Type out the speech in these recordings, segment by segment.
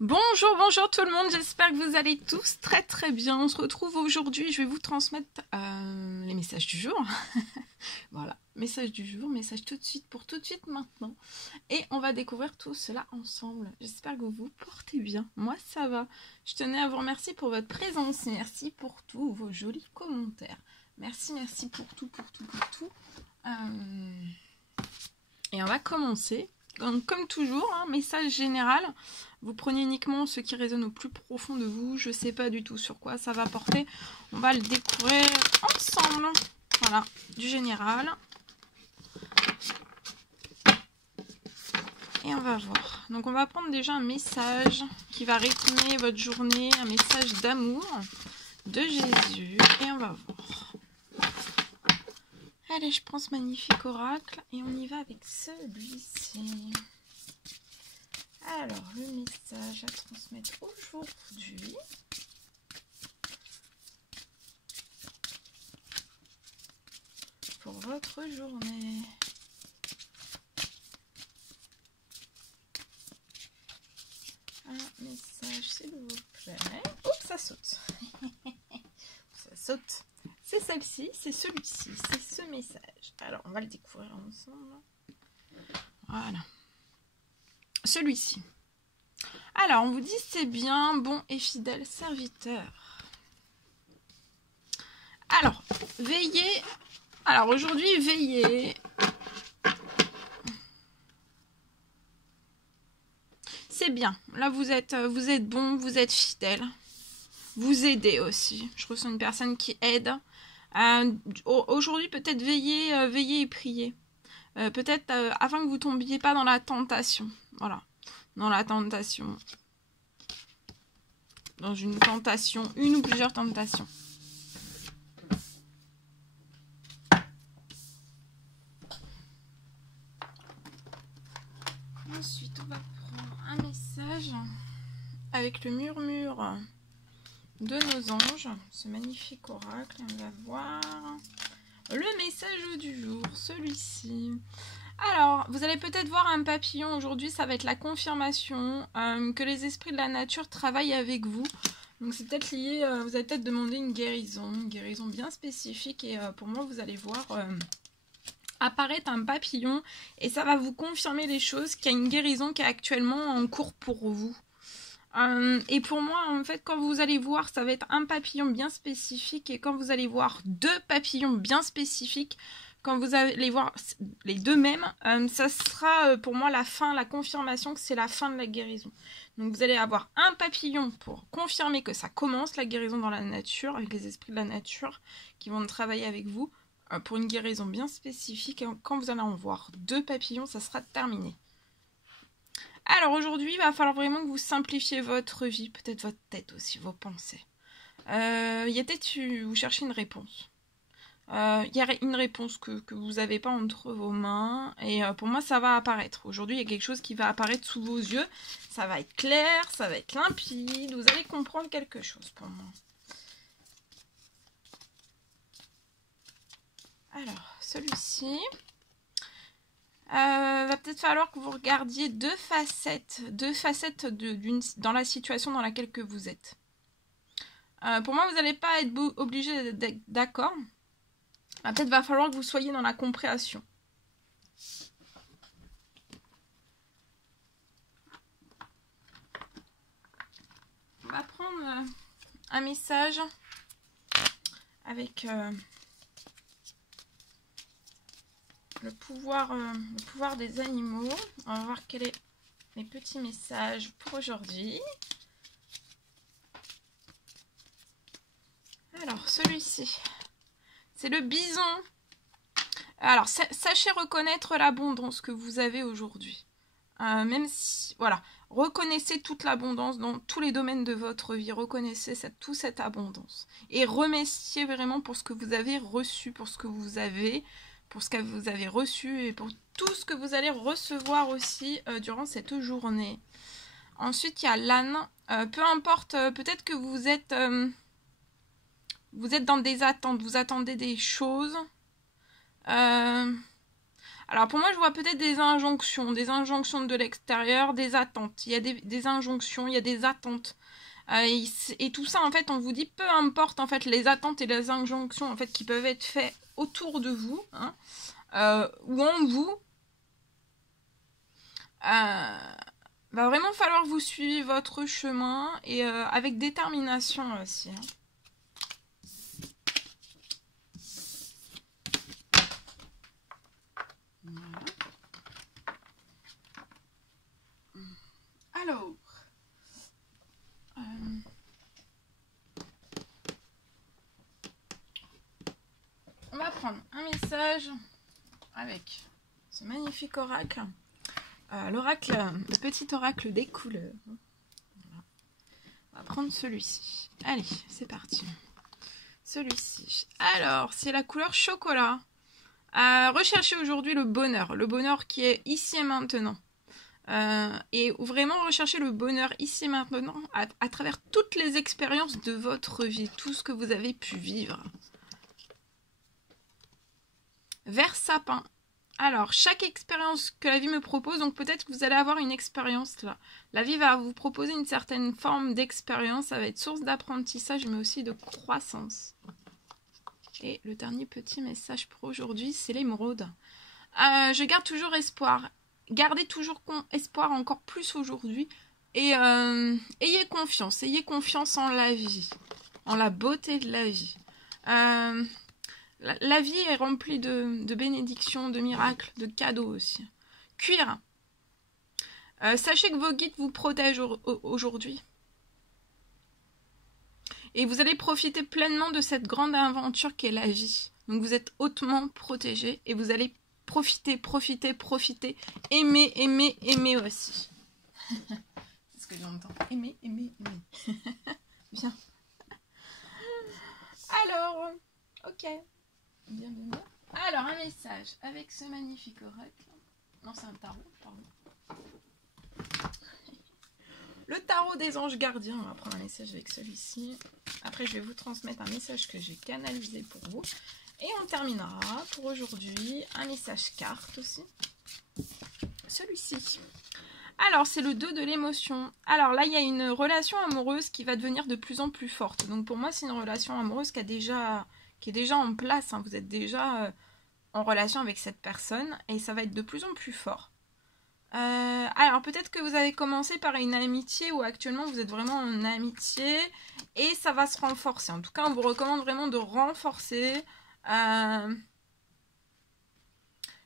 Bonjour, bonjour tout le monde, j'espère que vous allez tous très très bien. On se retrouve aujourd'hui, je vais vous transmettre les messages du jour. Voilà, message du jour, message tout de suite pour tout de suite maintenant. Et on va découvrir tout cela ensemble. J'espère que vous vous portez bien, moi ça va. Je tenais à vous remercier pour votre présence, merci pour tous vos jolis commentaires. Merci pour tout. Et on va commencer. Comme toujours, message général. Vous prenez uniquement ce qui résonne au plus profond de vous. Je ne sais pas du tout sur quoi ça va porter. On va le découvrir ensemble. Voilà, du général. Et on va voir. Donc on va prendre déjà un message qui va rythmer votre journée. Un message d'amour de Jésus. Et on va voir. Allez, je prends ce magnifique oracle et on y va avec celui-ci. Alors, le message à transmettre aujourd'hui. Pour votre journée. Un message, s'il vous plaît. Oups, ça saute. Ça saute. C'est celle-ci, c'est celui-ci, c'est ce message. Alors, on va le découvrir ensemble. Voilà. Celui-ci. Alors, on vous dit c'est bien, bon et fidèle serviteur. Alors, veillez. Alors, aujourd'hui, veillez. C'est bien. Là, vous êtes bon, vous êtes fidèle. Vous aidez aussi. Je ressens une personne qui aide. Aujourd'hui, peut-être veillez et priez. Peut-être afin que vous ne tombiez pas dans la tentation. Voilà. Dans la tentation. Dans une tentation. Une ou plusieurs tentations. Ensuite, on va prendre un message avec le murmure de nos anges. Ce magnifique oracle. On va voir le message du jour. Celui-ci. Alors, vous allez peut-être voir un papillon aujourd'hui, ça va être la confirmation que les esprits de la nature travaillent avec vous. Donc c'est peut-être lié, vous allez peut-être demander une guérison bien spécifique et pour moi vous allez voir apparaître un papillon et ça va vous confirmer les choses, qu'il y a une guérison qui est actuellement en cours pour vous. Et pour moi, en fait, quand vous allez voir, ça va être un papillon bien spécifique et quand vous allez voir deux papillons bien spécifiques, quand vous allez voir les deux mêmes, ça sera pour moi la confirmation que c'est la fin de la guérison. Donc vous allez avoir un papillon pour confirmer que ça commence la guérison dans la nature, avec les esprits de la nature qui vont travailler avec vous pour une guérison bien spécifique. Et quand vous allez en voir deux papillons, ça sera terminé. Alors aujourd'hui, il va falloir vraiment que vous simplifiez votre vie, peut-être votre tête aussi, vos pensées. Il y a peut-être vous cherchez une réponse. Il y a une réponse que vous n'avez pas entre vos mains et pour moi ça va apparaître. Aujourd'hui il y a quelque chose qui va apparaître sous vos yeux, ça va être clair, ça va être limpide, vous allez comprendre quelque chose pour moi. Alors celui-ci, va peut-être falloir que vous regardiez deux facettes dans la situation dans laquelle que vous êtes. Pour moi vous n'allez pas être obligé d'être d'accord. Peut-être va falloir que vous soyez dans la compréhension. On va prendre un message avec le pouvoir des animaux. On va voir quels sont les petits messages pour aujourd'hui. Alors, celui-ci. C'est le bison. Alors, sachez reconnaître l'abondance que vous avez aujourd'hui. Même si, voilà, reconnaissez toute l'abondance dans tous les domaines de votre vie. Reconnaissez toute cette abondance. Et remerciez vraiment pour ce que vous avez reçu, pour ce que vous avez reçu et pour tout ce que vous allez recevoir aussi durant cette journée. Ensuite, il y a l'âne. Peu importe, peut-être que vous êtes dans des attentes, vous attendez des choses. Alors pour moi, je vois peut-être des injonctions de l'extérieur, des attentes. Il y a des injonctions, il y a des attentes. Et tout ça, en fait, on vous dit, peu importe, en fait, les attentes et les injonctions, en fait, qui peuvent être faites autour de vous, hein, ou en vous, va vraiment falloir vous suivre votre chemin et avec détermination aussi. Hein. Voilà. Alors, on va prendre un message avec ce magnifique oracle. L'oracle, le petit oracle des couleurs. Voilà. On va prendre celui-ci. Allez, c'est parti. Celui-ci. Alors, c'est la couleur chocolat. Recherchez aujourd'hui le bonheur qui est ici et maintenant. Et vraiment rechercher le bonheur ici et maintenant à travers toutes les expériences de votre vie, tout ce que vous avez pu vivre. Vert sapin. Alors, chaque expérience que la vie me propose, donc peut-être que vous allez avoir une expérience là. La vie va vous proposer une certaine forme d'expérience, ça va être source d'apprentissage, mais aussi de croissance. Et le dernier petit message pour aujourd'hui, c'est l'émeraude. Je garde toujours espoir. Gardez toujours espoir encore plus aujourd'hui. Et ayez confiance en la vie, en la beauté de la vie. La vie est remplie de bénédictions, de miracles, de cadeaux aussi. Cuir. Sachez que vos guides vous protègent aujourd'hui. Et vous allez profiter pleinement de cette grande aventure qu'est la vie. Donc vous êtes hautement protégés et vous allez profiter. Aimer aussi. C'est ce que j'entends. Aimer. Bien. Alors, ok. Bienvenue. Alors, un message avec ce magnifique oracle. Non, c'est un tarot, pardon. Le tarot des anges gardiens. On va prendre un message avec celui-ci. Après, je vais vous transmettre un message que j'ai canalisé pour vous. Et on terminera pour aujourd'hui un message carte aussi. Celui-ci. Alors, c'est le 2 de l'émotion. Alors là, il y a une relation amoureuse qui va devenir de plus en plus forte. Donc pour moi, c'est une relation amoureuse qui est déjà en place. Hein. Vous êtes déjà en relation avec cette personne et ça va être de plus en plus fort. Alors peut-être que vous avez commencé par une amitié ou actuellement vous êtes vraiment en amitié et ça va se renforcer. En tout cas, on vous recommande vraiment de renforcer. Je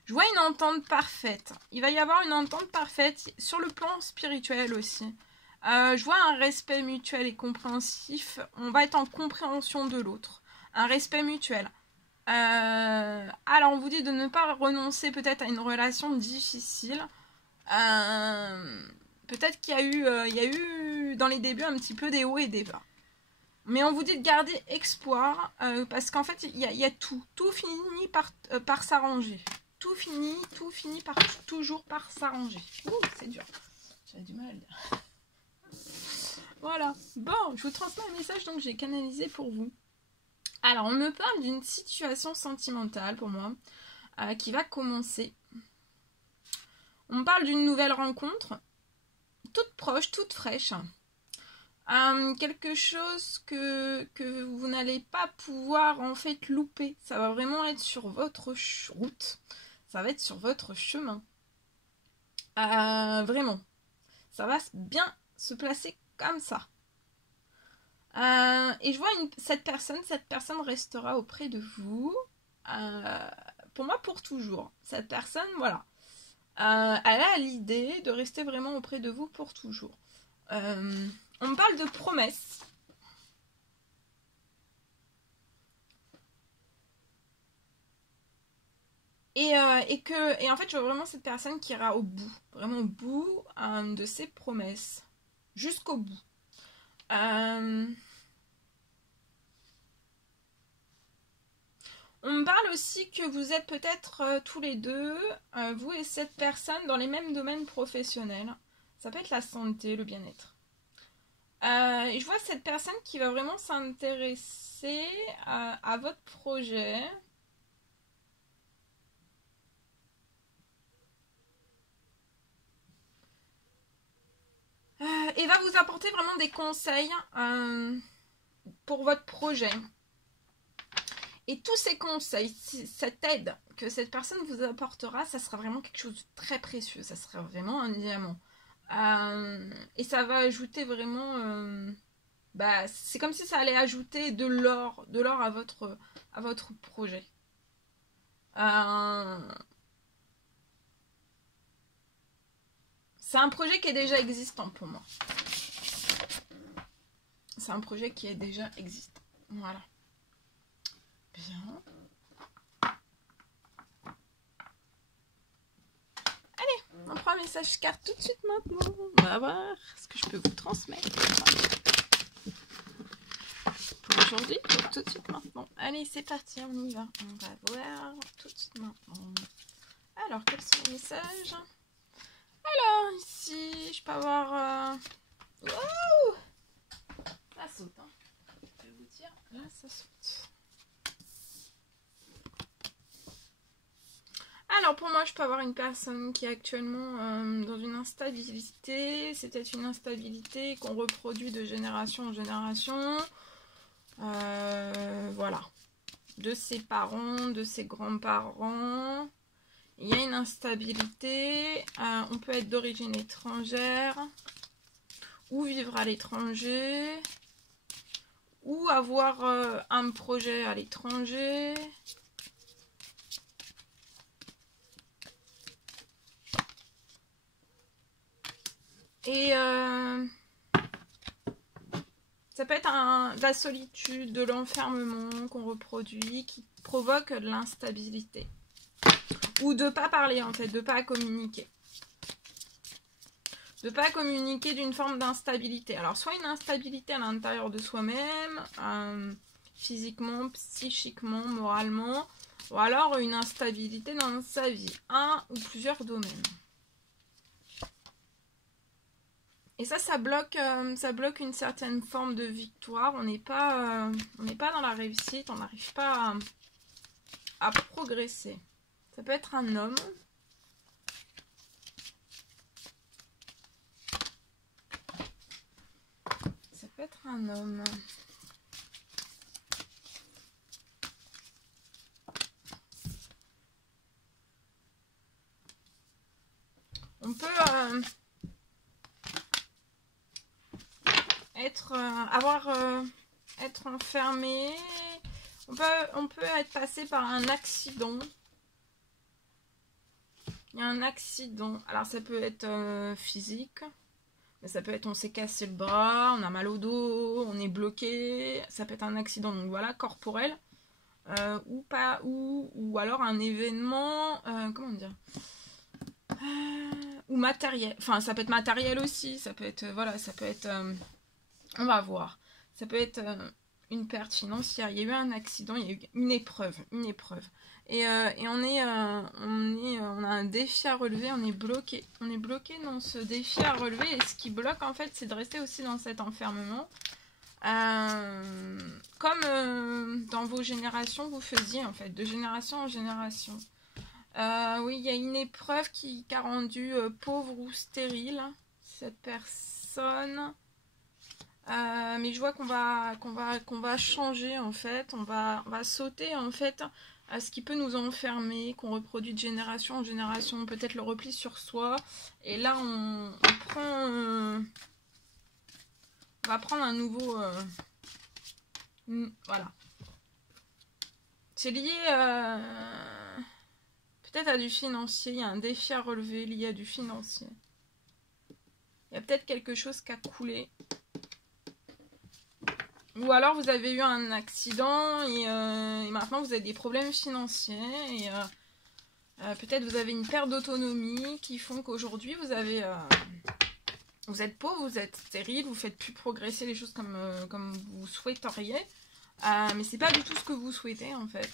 vois une entente parfaite. Il va y avoir une entente parfaite sur le plan spirituel aussi. Je vois un respect mutuel et compréhensif. On va être en compréhension de l'autre. Un respect mutuel. Alors, on vous dit de ne pas renoncer peut-être à une relation difficile. Peut-être qu'il y a eu dans les débuts un petit peu des hauts et des bas. Mais on vous dit de garder espoir parce qu'en fait, il y a tout. Tout finit par s'arranger. Tout finit toujours par s'arranger. Ouh, c'est dur. J'avais du mal à le dire. Voilà. Bon, je vous transmets un message donc j'ai canalisé pour vous. Alors, on me parle d'une situation sentimentale pour moi qui va commencer. On me parle d'une nouvelle rencontre, toute proche, toute fraîche. Quelque chose que vous n'allez pas pouvoir en fait louper. Ça va vraiment être sur votre route. Ça va être sur votre chemin. Vraiment. Ça va bien se placer comme ça. Et je vois cette personne restera auprès de vous. Pour moi, pour toujours. Cette personne, voilà. Elle a l'idée de rester vraiment auprès de vous pour toujours. On me parle de promesses. Et en fait, je vois vraiment cette personne qui ira au bout. Vraiment au bout de ses promesses. Jusqu'au bout. On me parle aussi que vous êtes peut-être tous les deux, vous et cette personne, dans les mêmes domaines professionnels. Ça peut être la santé, le bien-être. Et je vois cette personne qui va vraiment s'intéresser à votre projet. et va vous apporter vraiment des conseils pour votre projet. Et tous ces conseils, cette aide que cette personne vous apportera, ça sera vraiment quelque chose de très précieux. Ça sera vraiment un diamant. Et ça va ajouter vraiment... c'est comme si ça allait ajouter de l'or à votre projet. C'est un projet qui est déjà existant pour moi. C'est un projet qui est déjà existant. Voilà. Bien. Allez, on prend un message carte tout de suite maintenant. On va voir ce que je peux vous transmettre. Pour aujourd'hui, tout de suite maintenant. Allez, c'est parti, on y va. On va voir tout de suite maintenant. Alors, quels sont les messages? Alors, ici, je peux avoir... Wow, ça saute, hein. Je vais vous dire, là, ça saute. Alors, pour moi, je peux avoir une personne qui est actuellement dans une instabilité. C'est peut-être une instabilité qu'on reproduit de génération en génération. Voilà. De ses parents, de ses grands-parents. Il y a une instabilité. On peut être d'origine étrangère. Ou vivre à l'étranger. Ou avoir un projet à l'étranger. Et ça peut être de la solitude, de l'enfermement qu'on reproduit, qui provoque de l'instabilité. Ou de ne pas parler en fait, de ne pas communiquer. De ne pas communiquer d'une forme d'instabilité. Alors soit une instabilité à l'intérieur de soi-même, physiquement, psychiquement, moralement, ou alors une instabilité dans sa vie, un ou plusieurs domaines. Et ça bloque une certaine forme de victoire. On n'est pas dans la réussite, on n'arrive pas à progresser. Ça peut être un homme. Ça peut être un homme. On peut être enfermé. On peut être passé par un accident. Il y a un accident. Alors ça peut être physique. Mais ça peut être on s'est cassé le bras, on a mal au dos, on est bloqué. Ça peut être un accident, donc voilà, corporel. Ou pas, ou alors un événement, comment dire, ou matériel. Enfin, ça peut être matériel aussi. Ça peut être, voilà, ça peut être... on va voir. Ça peut être une perte financière. Il y a eu un accident, il y a eu une épreuve. Et on a un défi à relever, on est bloqué. On est bloqué dans ce défi à relever. Et ce qui bloque, en fait, c'est de rester aussi dans cet enfermement. Comme dans vos générations, vous faisiez, en fait, de génération en génération. Oui, il y a une épreuve qui a rendu pauvre ou stérile cette personne. Mais je vois qu'on va changer en fait, on va sauter en fait à ce qui peut nous enfermer, qu'on reproduit de génération en génération, peut-être le repli sur soi. Et là on va prendre un nouveau... voilà. C'est lié peut-être à du financier, il y a un défi à relever lié à du financier. Il y a peut-être quelque chose qui a coulé. Ou alors vous avez eu un accident et maintenant vous avez des problèmes financiers et peut-être vous avez une perte d'autonomie qui font qu'aujourd'hui vous êtes pauvre, vous êtes stérile, vous faites plus progresser les choses comme vous souhaiteriez, mais c'est pas du tout ce que vous souhaitez en fait.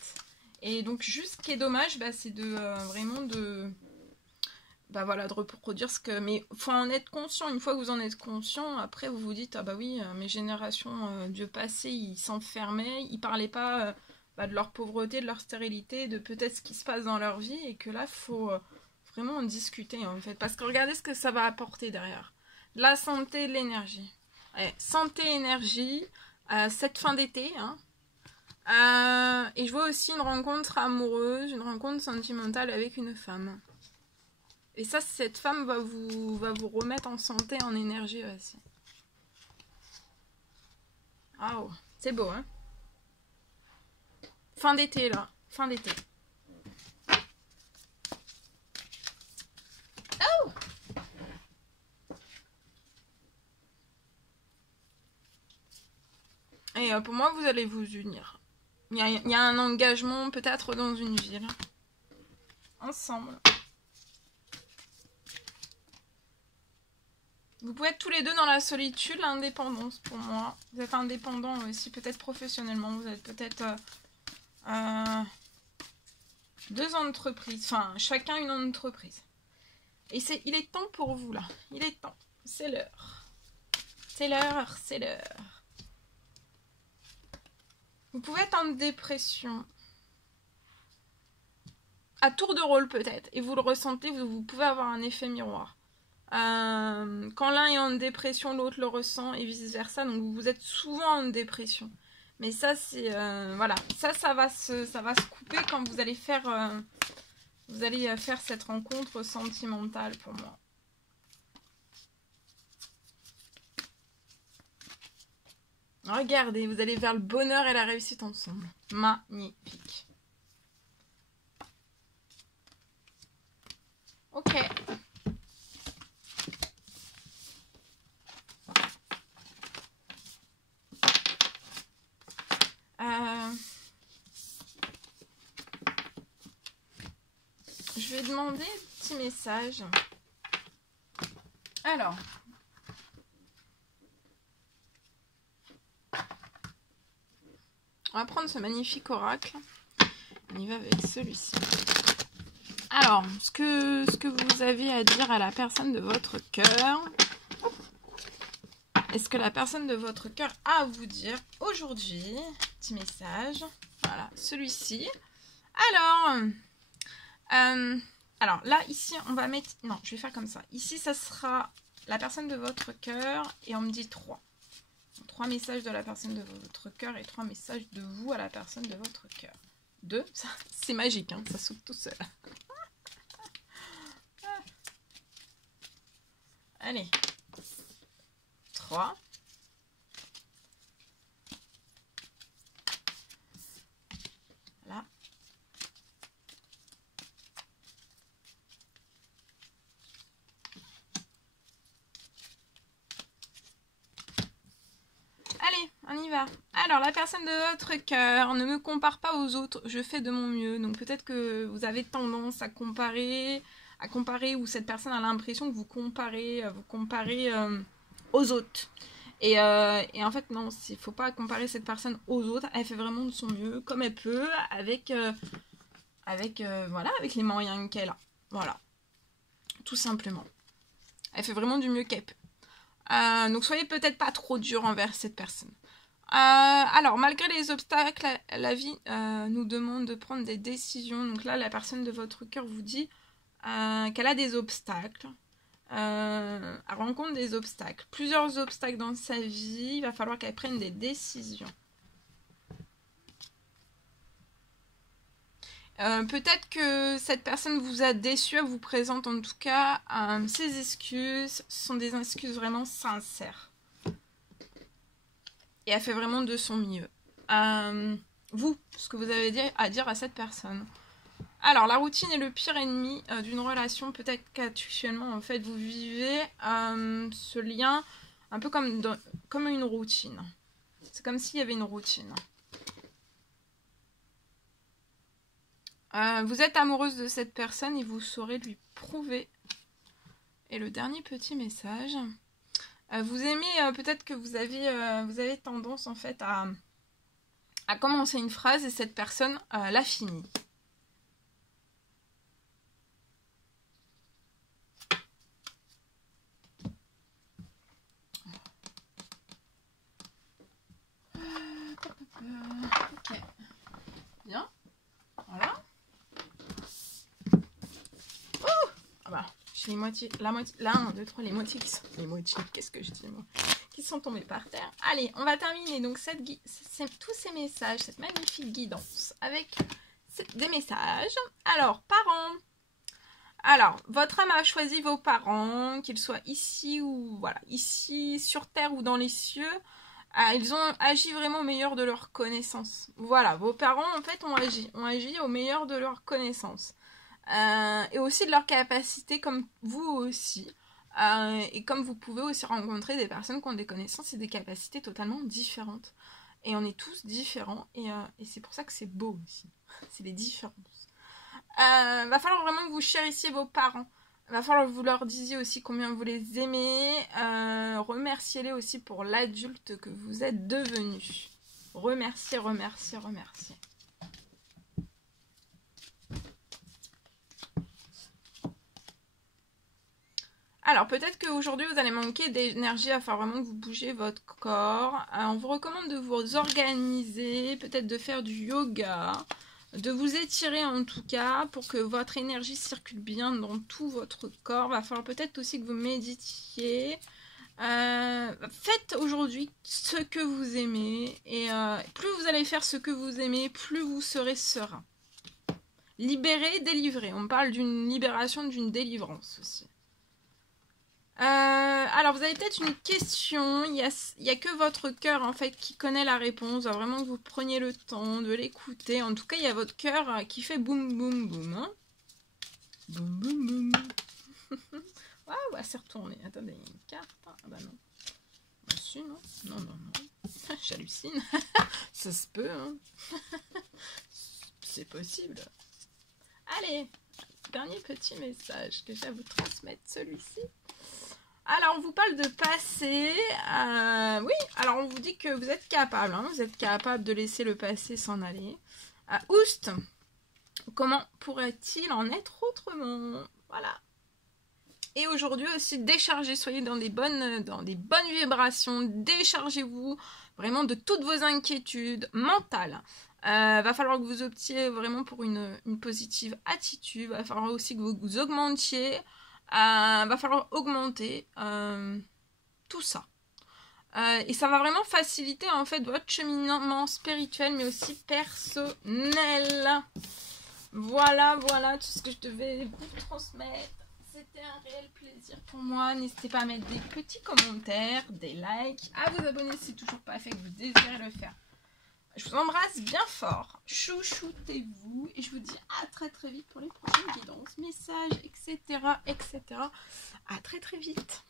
Et donc juste ce qui est dommage, c'est de vraiment de... voilà, de reproduire ce que... Mais il faut en être conscient. Une fois que vous en êtes conscient, après vous vous dites, ah bah oui, mes générations du passé, ils s'enfermaient, ils parlaient pas de leur pauvreté, de leur stérilité, de peut-être ce qui se passe dans leur vie, et que là, il faut vraiment en discuter, en fait. Parce que regardez ce que ça va apporter derrière. de la santé, de l'énergie. Santé, énergie, cette fin d'été. Hein. Et je vois aussi une rencontre amoureuse, une rencontre sentimentale avec une femme. Et ça, cette femme va vous remettre en santé, en énergie aussi. Oh, c'est beau, hein? Fin d'été, là. Fin d'été. Oh! Et pour moi, vous allez vous unir. Il y a un engagement peut-être dans une ville. Ensemble. Vous pouvez être tous les deux dans la solitude, l'indépendance pour moi. Vous êtes indépendant aussi, peut-être professionnellement. Vous êtes peut-être deux entreprises. Enfin, chacun une entreprise. Et il est temps pour vous là. Il est temps. C'est l'heure. C'est l'heure, c'est l'heure. Vous pouvez être en dépression. À tour de rôle peut-être. Et vous le ressentez, vous pouvez avoir un effet miroir. Quand l'un est en dépression, l'autre le ressent et vice versa. Donc vous êtes souvent en dépression. Mais ça c'est voilà, ça va se couper quand vous allez faire cette rencontre sentimentale pour moi. Regardez, vous allez vers le bonheur et la réussite ensemble. Magnifique. Ok. Je vais demander un petit message. Alors. On va prendre ce magnifique oracle. On y va avec celui-ci. Alors, ce que vous avez à dire à la personne de votre cœur. Est-ce que la personne de votre cœur a à vous dire aujourd'hui? Petit message. Voilà, celui-ci. Alors là, ici, on va mettre... Non, je vais faire comme ça. Ici, ça sera la personne de votre cœur et on me dit 3. 3 messages de la personne de votre cœur et 3 messages de vous à la personne de votre cœur. 2, c'est magique, hein, ça saute tout seul. Allez. 3. Là. Allez, on y va. Alors, la personne de votre cœur, ne me compare pas aux autres, je fais de mon mieux. Donc peut-être que vous avez tendance à comparer ou cette personne a l'impression que vous comparez aux autres. Et en fait, non, il ne faut pas comparer cette personne aux autres. Elle fait vraiment de son mieux, comme elle peut, avec les moyens qu'elle a. Voilà. Tout simplement. Elle fait vraiment du mieux qu'elle peut. Donc soyez peut-être pas trop dur envers cette personne. Alors, malgré les obstacles, la vie nous demande de prendre des décisions. Donc là, la personne de votre cœur vous dit qu'elle a des obstacles. Elle rencontre des obstacles. Plusieurs obstacles dans sa vie. Il va falloir qu'elle prenne des décisions. Peut-être que cette personne vous a déçu, elle vous présente en tout cas ses excuses. Ce sont des excuses vraiment sincères. Et elle fait vraiment de son mieux. Vous, ce que vous avez à dire à cette personne. Alors, la routine est le pire ennemi d'une relation. Peut-être qu'actuellement, en fait, vous vivez ce lien un peu comme une routine. C'est comme s'il y avait une routine. Vous êtes amoureuse de cette personne et vous saurez lui prouver. Et le dernier petit message. Vous aimez, peut-être que vous avez tendance en fait à commencer une phrase et cette personne la finit. Ok. Bien. Voilà. Ah bah, je les moitiés, la moitié, là, 1, 2, 3, les moitiés qui sont, les moitiés, qu'est-ce que je dis moi, qui sont tombés par terre. Allez, on va terminer donc tous ces messages, cette magnifique guidance avec des messages. Alors, parents. Alors, votre âme a choisi vos parents, qu'ils soient ici ou, voilà, ici, sur terre ou dans les cieux. Ils ont agi vraiment au meilleur de leur connaissance. Voilà, vos parents, en fait, ont agi au meilleur de leur connaissance. Et aussi de leur capacité, comme vous aussi. Et comme vous pouvez aussi rencontrer des personnes qui ont des connaissances et des capacités totalement différentes. Et on est tous différents, et c'est pour ça que c'est beau aussi. C'est les différences. Va falloir vraiment que vous chérissiez vos parents. Va falloir que vous leur disiez aussi combien vous les aimez. Remerciez-les aussi pour l'adulte que vous êtes devenus. Remerciez, remerciez, remerciez. Alors, peut-être qu'aujourd'hui, vous allez manquer d'énergie. Il va falloir vraiment que vous bougez votre corps. On vous recommande de vous organiser, peut-être de faire du yoga, de vous étirer en tout cas pour que votre énergie circule bien dans tout votre corps. Il va falloir peut-être aussi que vous méditiez. Faites aujourd'hui ce que vous aimez et plus vous allez faire ce que vous aimez, plus vous serez serein. Libérer, délivrer. On parle d'une libération, d'une délivrance aussi. Alors, vous avez peut-être une question. Il y a que votre cœur, en fait, qui connaît la réponse. Il va vraiment que vous preniez le temps de l'écouter. En tout cas, il y a votre cœur qui fait boum, boum, boum. Hein, boum, boum, boum. Waouh, elle s'est retournée. Attendez, il y a une carte. Ah bah non. Bah si, non. Non, non, non. J'hallucine. Ça se peut, hein. C'est possible. Allez, dernier petit message que j'ai à vous transmettre, celui-ci. Alors, on vous parle de passé. Oui, alors on vous dit que vous êtes capable. Hein, vous êtes capable de laisser le passé s'en aller. Oust, comment pourrait-il en être autrement? Voilà. Et aujourd'hui aussi, déchargez. Soyez dans des bonnes vibrations. Déchargez-vous vraiment de toutes vos inquiétudes mentales. Va falloir que vous optiez vraiment pour une positive attitude. Va falloir aussi que vous augmentiez. Va falloir augmenter tout ça. Et ça va vraiment faciliter en fait votre cheminement spirituel mais aussi personnel. Voilà, voilà tout ce que je devais vous transmettre. C'était un réel plaisir pour moi. N'hésitez pas à mettre des petits commentaires, des likes, à vous abonner si c'est toujours pas fait, que vous désirez le faire. Je vous embrasse bien fort, chouchoutez-vous et je vous dis à très très vite pour les prochaines guidances, messages, etc. À très très vite.